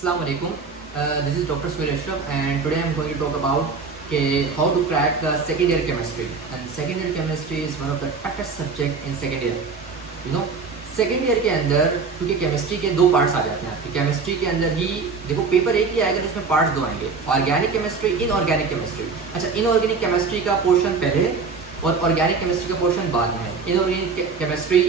Assalamu alaikum. This is Dr. Suhail Ashraf, and today I'm going to talk about how to crack the second year chemistry. And second year chemistry is one of the toughest subject in second year. You know, second year के अंदर क्योंकि chemistry के दो parts आ जाते हैं आपकी chemistry के अंदर ही देखो पेपर एक ही आएगा जिसमें पार्ट्स दो आएंगे, ऑर्गेनिक केमिस्ट्री, इनऑर्गेनिक केमिस्ट्री। अच्छा, इनऑर्गेनिक केमिस्ट्री का पोर्शन पहले और ऑर्गेनिक केमिस्ट्री का पोर्शन बाद में है। इनऑर्गेनिक केमिस्ट्री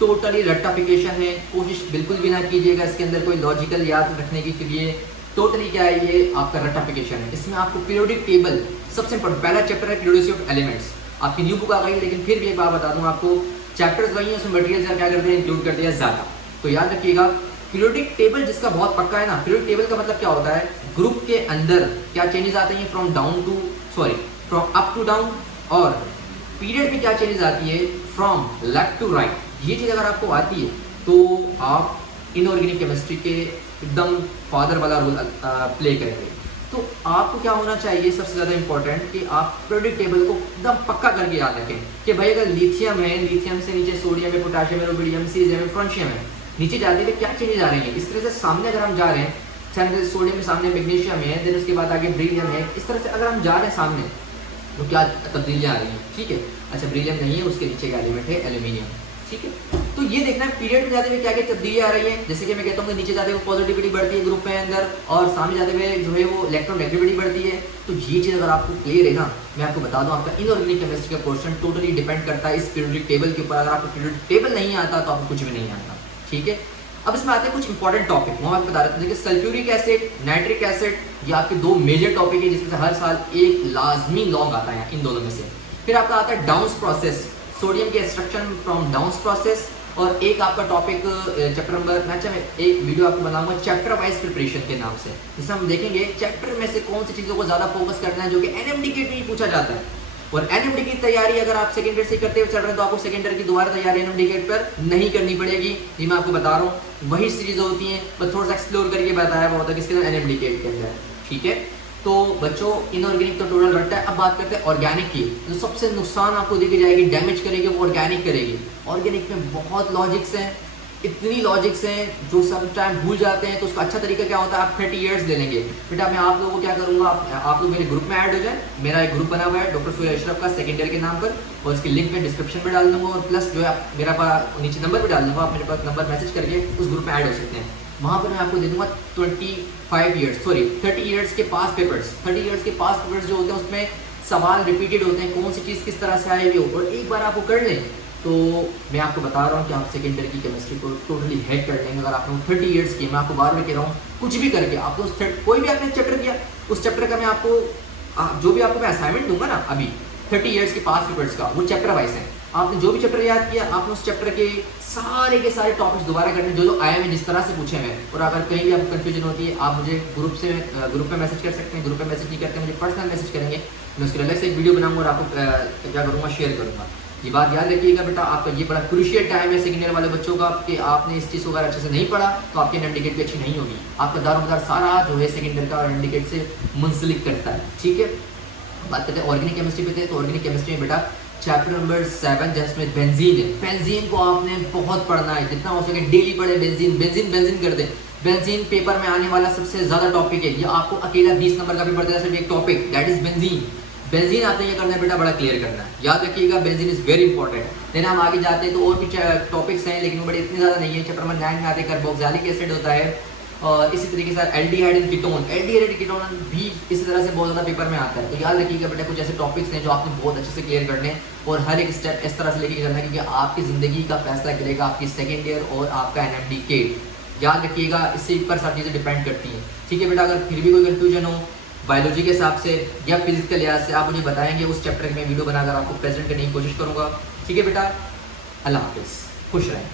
टोटली रट्टाफिकेशन है, कोशिश बिल्कुल भी ना कीजिएगा इसके अंदर कोई लॉजिकल याद रखने के लिए। टोटली क्या है, ये आपका रट्टाफिकेशन है। इसमें आपको पीरियोडिक टेबल सबसे इंपॉर्टेंट पहला चैप्टर है, पीरियोडिसिटी ऑफ एलिमेंट्स। आपकी न्यू बुक आ गई, लेकिन फिर भी एक बात बता दूं आपको, चैप्टर्स वही है, उसमें मटेरियल क्या करते हैं, इंक्लूड कर दिया ज़्यादा। तो याद रखिएगा पीरियोडिक टेबल जिसका बहुत पक्का है ना, पीरियोडिक टेबल का मतलब क्या होता है, ग्रुप के अंदर क्या चेंजेस आते हैं फ्रॉम अप टू डाउन, और पीरियड में क्या चेंजेस आती है फ्रॉम लेफ्ट टू राइट। ये चीज़ अगर आपको आती है तो आप इनऑर्गेनिक केमिस्ट्री के एकदम फादर वाला रोल प्ले करेंगे। तो आपको क्या होना चाहिए, सबसे ज़्यादा इंपॉर्टेंट कि आप पीरियोडिक टेबल को एकदम पक्का करके याद रखें कि भाई अगर लिथियम है, लिथियम से नीचे सोडियम है, पोटेशियम है, रुबिडियम, सीजियम है, फ्रांशियम है, नीचे जाते हुए क्या चेंजेस आ रही हैं। इस तरह से सामने अगर हम जा रहे हैं, सोडियम के सामने मैग्नीशियम है, देन उसके बाद आगे ब्रिलियम है, इस तरह से अगर हम जा रहे हैं सामने तो क्या तब्दीलियाँ आ रही हैं। ठीक है, अच्छा ब्रिलियम नहीं है, उसके नीचे का एलिमेंट है एल्यूमिनियम। ठीक है, तो ये देखना है पीरियड में जाते हुए क्या क्या तब्दीलियाँ आ रही है। जैसे कि मैं कहता हूँ कि नीचे जाते हुए पॉजिटिविटी बढ़ती है ग्रुप में अंदर, और सामने जाते हुए जो है वो इलेक्ट्रोनेगेटिविटी बढ़ती है। तो ये चीज़ अगर आपको क्लियर है ना, मैं आपको बता दूँ आपका इनऑर्गेनिक केमिस्ट्री का पोर्शन टोटली डिपेंड करता है इस पीरियोडिक टेबल के ऊपर। अगर आपको पीरियोडिक टेबल नहीं आता तो आपको कुछ भी नहीं आता। ठीक है, अब इसमें आते हैं कुछ इंपॉर्टेंट टॉपिक। वो आपको बता रहे थे कि सल्फ्यूरिक एसिड, नाइट्रिक एसिड, ये आपके दो मेजर टॉपिक है जिसमें से हर साल एक लाजमी लॉन्ग आता है इन दोनों में से। फिर आपका आता है डाउन्स प्रोसेस, सोडियम के एक्सट्रैक्शन फ्रॉम डाउन्स प्रोसेस, और एक आपका टॉपिक चैप्टर नंबर, मैं एक वीडियो आपको बनाऊंगा चैप्टर वाइज प्रिपरेशन के नाम से, जिसमें हम देखेंगे चैप्टर में से कौन सी चीज़ों को ज़्यादा फोकस करना है जो कि एनएमडीके में ही पूछा जाता है। और एनएमडी की तैयारी अगर आप सेकेंड ईयर से करते हुए चल रहे हैं तो आपको सेकेंड ईयर की दोबारा तैयारी एनएमडी पर नहीं करनी पड़ेगी। ये मैं आपको बता रहा हूँ, वही सीरीज होती हैं, बस थोड़ा सा एक्सप्लोर करके बताया हुआ होता है किसके अंदर, एनएमडी के अंदर। ठीक है, तो बच्चों इनऑर्गेनिक तो टोटल रट्टा है। अब बात करते हैं ऑर्गेनिक की। जो सबसे नुकसान आपको देखी जाएगी, डैमेज करेगी, वो ऑर्गेनिक करेगी। ऑर्गेनिक में बहुत लॉजिक्स हैं, इतनी लॉजिक्स हैं जो सब टाइम भूल जाते हैं। तो उसका अच्छा तरीका क्या होता है, आप 30 ईयर्स ले लेंगे। बेटा मैं आप लोगों को क्या करूँगा, आप लोग मेरे ग्रुप में ऐड हो जाए। मेरा एक ग्रुप बना हुआ है डॉक्टर सुहैल अशरफ का सेकेंड ईयर के नाम पर, और इसकी लिंक मैं डिस्क्रिप्शन में डाल दूँगा, और प्लस जो है मेरा नीचे नंबर भी डाल दूँगा, आप मेरे पास नंबर मैसेज करके उस ग्रुप में ऐड हो सकते हैं। वहाँ पर मैं आपको दे दूँगा 30 ईयर्स के पास पेपर्स। 30 ईयर्स के पास पेपर्स जो होते हैं उसमें सवाल रिपीटेड होते हैं, कौन सी चीज़ किस तरह से आएगी, और एक बार आपको कर लें तो मैं आपको बता रहा हूँ कि आप सेकेंड ईयर की केमिस्ट्री को टोटली हैक कर लेंगे। अगर आपने 30 ईयर्स की, मैं आपको बार बार कह रहा हूँ, कुछ भी करके आपको कोई भी आपने चैप्टर किया, उस चैप्टर का मैं आपको जो भी आपको मैं असाइनमेंट दूंगा ना अभी 30 ईयर्स के पास पेपर्स का, वो चैप्टर वाइज है। आपने जो भी चैप्टर याद किया, आपने उस चैप्टर के सारे टॉपिक्स दोबारा करने जो आए हैं जिस तरह से पूछे हैं। और अगर कहीं भी आपको कन्फ्यूजन होती है, आप मुझे ग्रुप में मैसेज कर सकते हैं। ग्रुप में मैसेज नहीं करते, मुझे पर्सनल मैसेज करेंगे, मैं उसके अलग से एक वीडियो बनाऊंगा और आपको क्या करूँगा, शेयर करूँगा। ये बात याद रखिएगा बेटा, आपका ये बड़ा क्रूशियल टाइम है सेकेंड ईयर वाले बच्चों का, कि आपने इस चीज़ को अगर अच्छे से नहीं पढ़ा तो आपकी एनएमडीके भी अच्छी नहीं होगी। आपका दारोमदार सारा जो है सेकेंड ईयर का एनएमडीके से मुंसलिक करता है। ठीक है, बात करते हैं ऑर्गेनिक केमिस्ट्री पे थे। तो ऑर्गेनिक केमिस्ट्री में बेटा चैप्टर नंबर 7 जिसमें बेंजीन है, बेंजीन को आपने बहुत पढ़ना है, जितना हो सके डेली पढ़े। बेंजीन कर दे। बेंजीन पेपर में आने वाला सबसे ज़्यादा टॉपिक है, ये आपको अकेला 20 नंबर का भी पढ़ता है, सिर्फ एक topic, that is benzene. Benzene आपने ये करना है बेटा, बड़ा क्लियर करना है, याद रखिएगा benzene is very important. Then हम आगे जाते हैं तो और भी टॉपिक्स हैं, लेकिन वो बड़े इतने ज़्यादा नहीं है। चैप्टर नंबर 9 में आते कार्बोक्सिलिक एसिड होता है, और इसी तरीके से एल्डिहाइड एंड कीटोन भी इसी तरह से बहुत ज़्यादा पेपर में आता है। तो याद रखिएगा बेटा, कुछ ऐसे टॉपिक्स हैं जो आपने बहुत अच्छे से क्लियर करने हैं, और हर एक स्टेप इस तरह से लेके करना है, क्योंकि आपकी ज़िंदगी का फैसला करेगा आपकी सेकेंड ईयर और आपका एनएमडीके। याद रखिएगा, इससे ऊपर सब चीज़ें डिपेंड करती हैं। ठीक है बेटा, अगर फिर भी कोई कन्फ्यूजन हो बायोलॉजी के हिसाब से या फिजिक्स के लिहाज से, आप मुझे बताएंगे, उस चैप्टर में वीडियो बनाकर आपको प्रेजेंट करने की कोशिश करूँगा। ठीक है बेटा, अल्लाह हाफिज़, खुश रहें।